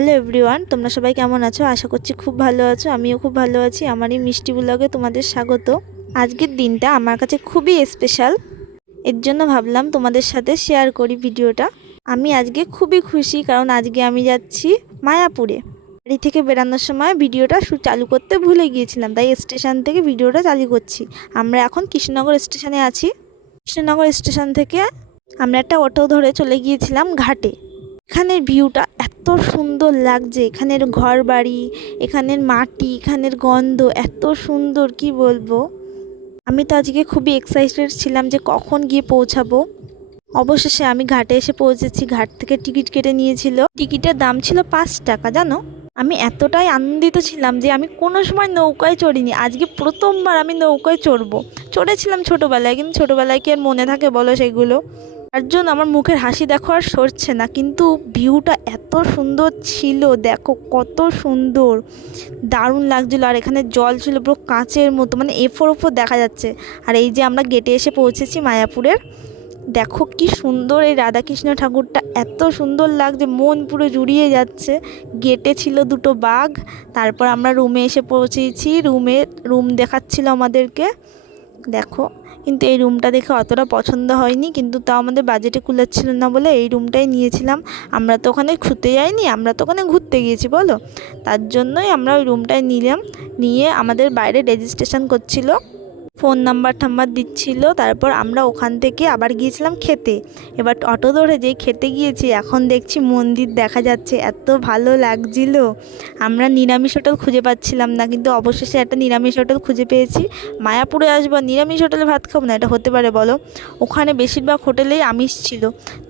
Hello everyone, তোমরা সবাই কেমন আছো? আশা করছি খুব ভালো আছো। আমিও খুব ভালো আছি। আমার এই মিষ্টি ব্লগে তোমাদের স্বাগত। আজকের দিনটা আমার কাছে খুবই স্পেশাল, এর জন্য ভাবলাম তোমাদের সাথে শেয়ার করি ভিডিওটা। আমি আজকে খুবই খুশি, কারণ আজকে আমি যাচ্ছি মায়াপুরে। বাড়ি থেকে বেরানোর সময় ভিডিওটা চালু করতে ভুলে গিয়েছিলাম, তাই স্টেশন থেকে ভিডিওটা চালু করছি। আমরা এখন কৃষ্ণনগর স্টেশনে আছি। কৃষ্ণনগর স্টেশন থেকে আমরা একটা অটো ধরে চলে গিয়েছিলাম ঘাটে। এখানের ভিউটা এত সুন্দর লাগছে, এখানের ঘর বাড়ি, এখানের মাটি, এখানের গন্ধ এত সুন্দর, কি বলবো। আমি তো আজকে খুবই এক্সাইটেড ছিলাম যে কখন গিয়ে পৌঁছাবো। অবশেষে আমি ঘাটে এসে পৌঁছেছি। ঘাট থেকে টিকিট কেটে নিয়েছিল, টিকিটের দাম ছিল 5 টাকা। জানো, আমি এতটাই আনন্দিত ছিলাম যে আমি কোনো সময় নৌকায় চড়িনি। আজকে প্রথমবার আমি নৌকায় চড়বো। চড়েছিলাম ছোটোবেলায়, কিন্তু ছোটোবেলায় কি আর মনে থাকে বলো সেগুলো। তার জন্য আমার মুখের হাসি দেখো আর সরছে না, কিন্তু ভিউটা এত সুন্দর ছিল, দেখো কত সুন্দর, দারুণ লাগছিলো। আর এখানে জল ছিল পুরো কাঁচের মতো, মানে এফোর ওফোর দেখা যাচ্ছে। আর এই যে আমরা গেটে এসে পৌঁছেছি মায়াপুরের। দেখো কি সুন্দর এই রাধাকৃষ্ণ ঠাকুরটা, এত সুন্দর লাগছে, মন পুরো জুড়িয়ে যাচ্ছে। গেটে ছিল দুটো বাঘ। তারপর আমরা রুমে এসে পৌঁছেছি। রুম দেখাচ্ছিল আমাদেরকে, দেখো। কিন্তু এই রুমটা দেখে অতটা পছন্দ হয়নি, কিন্তু তাও আমাদের বাজেটে কুলাচ্ছিল না বলে এই রুমটাই নিয়েছিলাম। আমরা তো ওখানে ঘুরতে যাইনি, আমরা তো ওখানে ঘুরতে গিয়েছি বলো, তার জন্যই আমরা ওই রুমটাই নিলাম। নিয়ে আমাদের বাইরে রেজিস্ট্রেশন করছিল, ফোন নাম্বার দিচ্ছিল। তারপর আমরা ওখান থেকে আবার গিয়েছিলাম খেতে। এবার অটো ধরে যেই খেতে গিয়েছি, এখন দেখছি মন্দির দেখা যাচ্ছে, এত ভালো লাগছিল। আমরা নিরামিষ হোটেল খুঁজে পাচ্ছিলাম না, কিন্তু অবশেষে একটা নিরামিষ হোটেল খুঁজে পেয়েছি। মায়াপুরে আসবো, নিরামিষ হোটেলে ভাত খাবো না, এটা হতে পারে বলো? ওখানে বেশিরভাগ হোটেলেই আমিষ ছিল।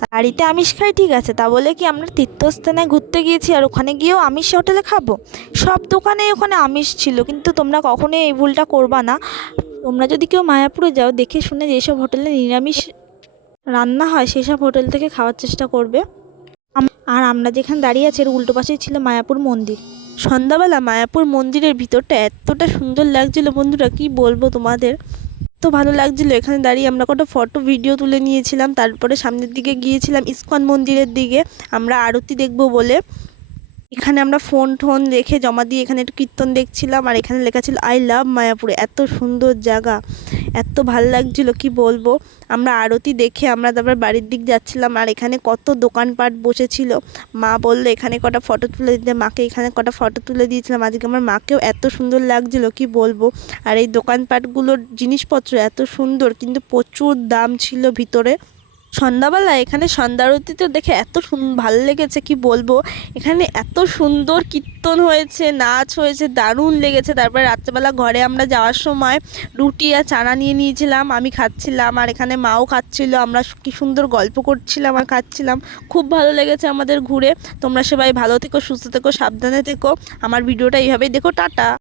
বাড়িতে আমিষ খাই ঠিক আছে, তা বলে কি আমরা তীর্থস্থানে ঘুরতে গিয়েছি আর ওখানে গিয়েও আমিষ হোটেলে খাবো? সব দোকানেই ওখানে আমিষ ছিল, কিন্তু তোমরা কখনোই এই ভুলটা করবা না। তোমরা যদি কেউ মায়াপুরে যাও, দেখে শুনে যেসব হোটেলে নিরামিষ রান্না হয় সেসব হোটেল থেকে খাওয়ার চেষ্টা করবে। আর আমরা যেখানে দাঁড়িয়ে আছি এর উল্টো পাশেই ছিল মায়াপুর মন্দির। সন্ধ্যাবেলা মায়াপুর মন্দিরের ভিতরটা এতটা সুন্দর লাগছিল বন্ধুরা, কি বলবো তোমাদের। তো ভালো লাগছিল এখানে দাঁড়িয়ে। আমরা কটা ফটো ভিডিও তুলে নিয়েছিলাম। তারপরে সামনের দিকে গিয়েছিলাম ইস্কন মন্দিরের দিকে, আমরা আরতি দেখবো বলে। এখানে আমরা ফোন টোন রেখে জমা দিয়ে এখানে একটু কীর্তন দেখছিলাম। আর এখানে লেখা ছিল আই লাভ মায়াপুরে। এত সুন্দর জায়গা, এত ভাল লাগছিল, কি বলবো। আমরা আরতি দেখে আমরা তারপর বাড়ির দিক যাচ্ছিলাম। আর এখানে কত দোকানপাট বসেছিল। মা বললো এখানে কটা ফটো তুলে দিতে, মাকে এখানে কটা ফটো তুলে দিয়েছিলাম। আজকে আমার মাকেও এত সুন্দর লাগছিল, কি বলবো। আর এই দোকানপাটগুলোর জিনিসপত্র এত সুন্দর, কিন্তু প্রচুর দাম ছিল ভিতরে। সন্ধ্যাবেলা এখানে সন্ধ্যা আরতি তো দেখে এত ভালো লেগেছে, কি বলবো। এখানে এত সুন্দর কীর্তন হয়েছে, নাচ হয়েছে, দারুণ লেগেছে। তারপরে রাত্রেবেলা ঘরে আমরা যাওয়ার সময় রুটি আর চানা নিয়ে নিয়েছিলাম, আমি খাচ্ছিলাম আর এখানে মাও খাচ্ছিল। আমরা কি সুন্দর গল্প করছিলাম আর খাচ্ছিলাম। খুব ভালো লেগেছে আমাদের ঘুরে। তোমরা সবাই ভালো থেকো, সুস্থ থেকো, সাবধানে থেকো। আমার ভিডিওটা এইভাবেই দেখো, টাটা।